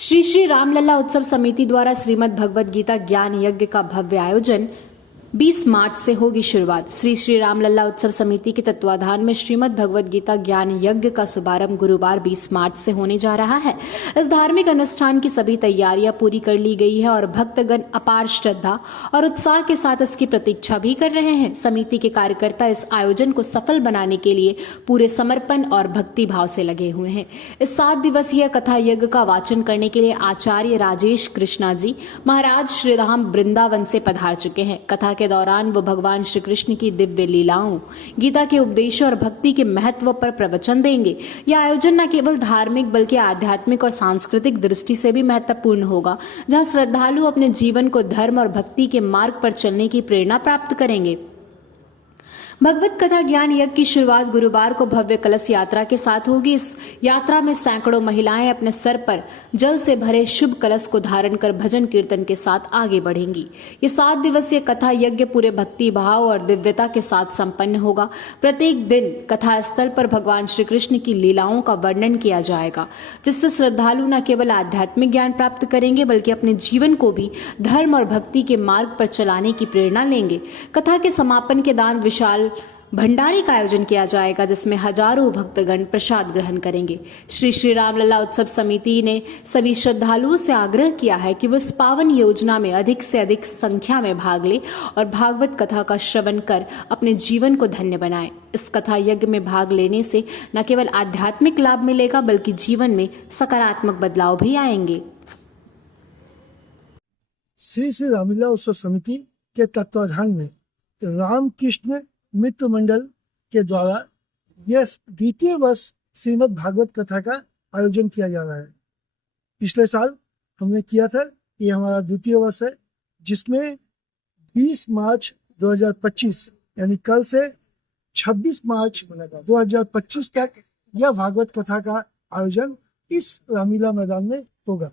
श्री श्री रामलला उत्सव समिति द्वारा श्रीमद् भगवद गीता ज्ञान यज्ञ का भव्य आयोजन 20 मार्च से होगी शुरुआत। श्री श्री रामलला उत्सव समिति के तत्वाधान में श्रीमद् भगवद गीता ज्ञान यज्ञ का शुभारंभ गुरुवार 20 मार्च से होने जा रहा है। इस धार्मिक अनुष्ठान की सभी तैयारियां पूरी कर ली गई है और भक्तगण अपार श्रद्धा और उत्साह के साथ इसकी प्रतीक्षा भी कर रहे हैं। समिति के कार्यकर्ता इस आयोजन को सफल बनाने के लिए पूरे समर्पण और भक्ति भाव से लगे हुए हैं। इस 7 दिवसीय कथा यज्ञ का वाचन करने के लिए आचार्य राजेश कृष्णा जी महाराज श्रीधाम वृंदावन से पधार चुके हैं। कथा के दौरान वो भगवान श्री कृष्ण की दिव्य लीलाओं, गीता के उपदेशों और भक्ति के महत्व पर प्रवचन देंगे। यह आयोजन न केवल धार्मिक बल्कि आध्यात्मिक और सांस्कृतिक दृष्टि से भी महत्वपूर्ण होगा, जहां श्रद्धालु अपने जीवन को धर्म और भक्ति के मार्ग पर चलने की प्रेरणा प्राप्त करेंगे। भगवत कथा ज्ञान यज्ञ की शुरुआत गुरुवार को भव्य कलश यात्रा के साथ होगी। इस यात्रा में सैकड़ों महिलाएं अपने सर पर जल से भरे शुभ कलश को धारण कर भजन कीर्तन के साथ आगे बढ़ेंगी। ये 7 दिवसीय कथा यज्ञ पूरे भक्ति भाव और दिव्यता के साथ संपन्न होगा। प्रत्येक दिन कथा स्थल पर भगवान श्री कृष्ण की लीलाओं का वर्णन किया जाएगा, जिससे श्रद्धालु न केवल आध्यात्मिक ज्ञान प्राप्त करेंगे बल्कि अपने जीवन को भी धर्म और भक्ति के मार्ग पर चलाने की प्रेरणा लेंगे। कथा के समापन के दान विशाल भंडारे का आयोजन किया जाएगा, जिसमें हजारों भक्तगण प्रसाद ग्रहण करेंगे। श्री श्री रामलला उत्सव समिति ने सभी श्रद्धालुओं से आग्रह किया है कि वो इस पावन योजना में अधिक से अधिक संख्या में भाग ले और भागवत कथा का श्रवण कर अपने जीवन को धन्य बनाएं। इस कथा यज्ञ में भाग लेने से न केवल आध्यात्मिक लाभ मिलेगा बल्कि जीवन में सकारात्मक बदलाव भी आएंगे। श्री श्री रामलला उत्सव समिति के तत्वाधान में रामकृष्ण मित्र मंडल के द्वारा यह 2य वर्ष श्रीमद् भागवत कथा का आयोजन किया जा रहा है। पिछले साल हमने किया था, ये हमारा 2य वर्ष है, जिसमें 20 मार्च 2025 यानी कल से 26 मार्च 2025 तक यह भागवत कथा का आयोजन इस रामलीला मैदान में होगा,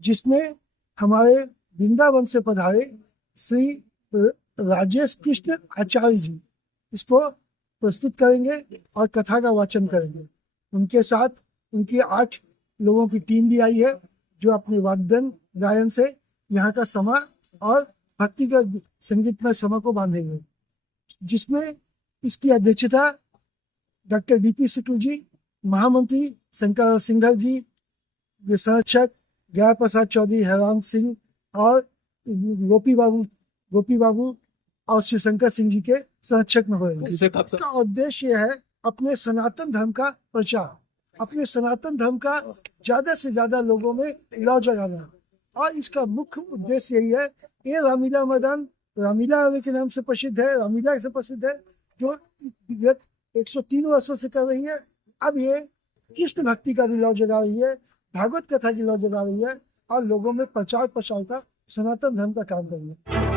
जिसमें हमारे वृंदावन से पधारे श्री राजेश कृष्ण आचार्य जी इसको प्रस्तुत करेंगे और कथा का वाचन करेंगे। उनके साथ उनकी 8 लोगों की टीम भी आई है, जो अपने वादन गायन से यहाँ का समा और भक्ति का संगीतमय समा को बांधेंगे, जिसमें इसकी अध्यक्षता डॉक्टर DP शुक्ल जी, महामंत्री शंकर सिंघल जी, संरक्षक जय प्रसाद चौधरी, हैराम सिंह और गोपी बाबू और शिवशंकर सिंह जी के संरक्षक में होंगे। इसका उद्देश्य यह है अपने सनातन धर्म का प्रचार, अपने सनातन धर्म का ज्यादा से ज्यादा लोगों में लौ जगाना, और इसका मुख्य उद्देश्य यही है। ये रामलीला मैदान रामलीला के नाम से प्रसिद्ध है, रामलीला से प्रसिद्ध है, जो 103 वर्षों से कर रही है। अब ये कृष्ण भक्ति का भी लौ जगा रही है, भागवत कथा की लौ जगा रही है और लोगों में प्रचार प्रसार का, सनातन धर्म का काम कर रही है।